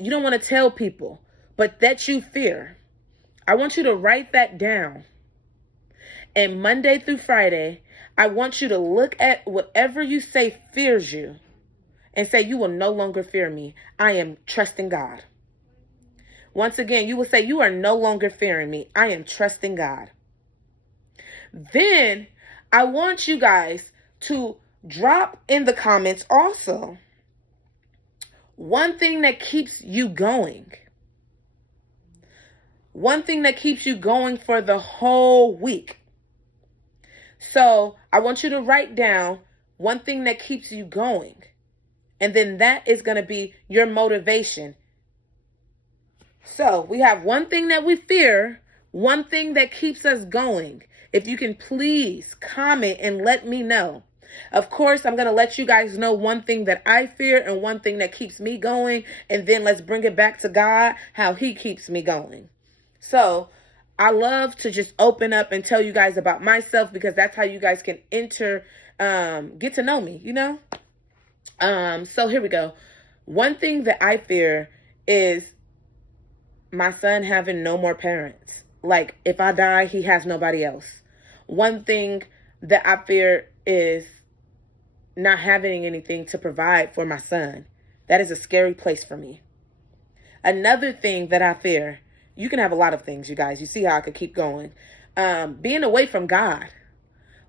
you don't want to tell people, but that you fear. I want you to write that down. And Monday through Friday, I want you to look at whatever you say fears you and say, you will no longer fear me. I am trusting God. Once again, you will say, you are no longer fearing me. I am trusting God. Then I want you guys to drop in the comments also one thing that keeps you going. One thing that keeps you going for the whole week. So I want you to write down one thing that keeps you going. And then that is going to be your motivation. So we have one thing that we fear, one thing that keeps us going. If you can please comment and let me know. Of course, I'm going to let you guys know one thing that I fear and one thing that keeps me going. And then let's bring it back to God, how he keeps me going. So I love to just open up and tell you guys about myself, because that's how you guys can get to know me, you know? So here we go. One thing that I fear is my son having no more parents. Like, if I die, he has nobody else. One thing that I fear is not having anything to provide for my son. That is a scary place for me. Another thing that I fear, you can have a lot of things, you guys. You see how I could keep going. Being away from God.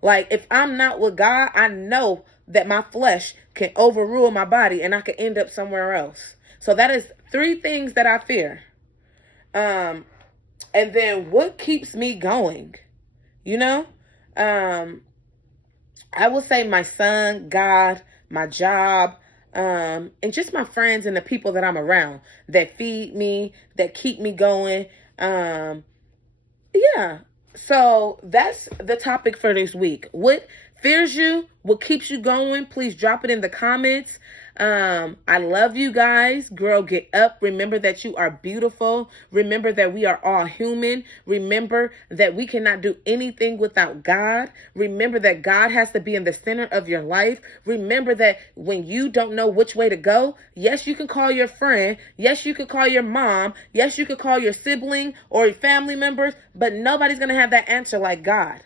Like, if I'm not with God, I know that my flesh can overrule my body and I could end up somewhere else. So that is 3 things that I fear. And then what keeps me going? You know? I will say my son, God, my job, and just my friends and the people that I'm around that feed me, that keep me going. Yeah. So that's the topic for this week. What fears you? What keeps you going? Please drop it in the comments. I love you guys. Girl, get up. Remember that you are beautiful. Remember that we are all human. Remember that we cannot do anything without God. Remember that God has to be in the center of your life. Remember that when you don't know which way to go, yes, you can call your friend. Yes, you could call your mom. Yes, you could call your sibling or your family members, but nobody's going to have that answer like God.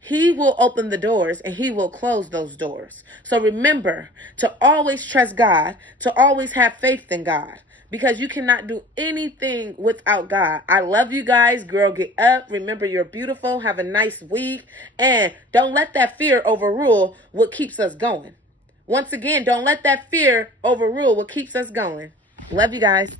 He will open the doors and he will close those doors. So remember to always trust God, to always have faith in God, because you cannot do anything without God. I love you guys. Girl, get up. Remember, you're beautiful. Have a nice week. And don't let that fear overrule what keeps us going. Once again, don't let that fear overrule what keeps us going. Love you guys.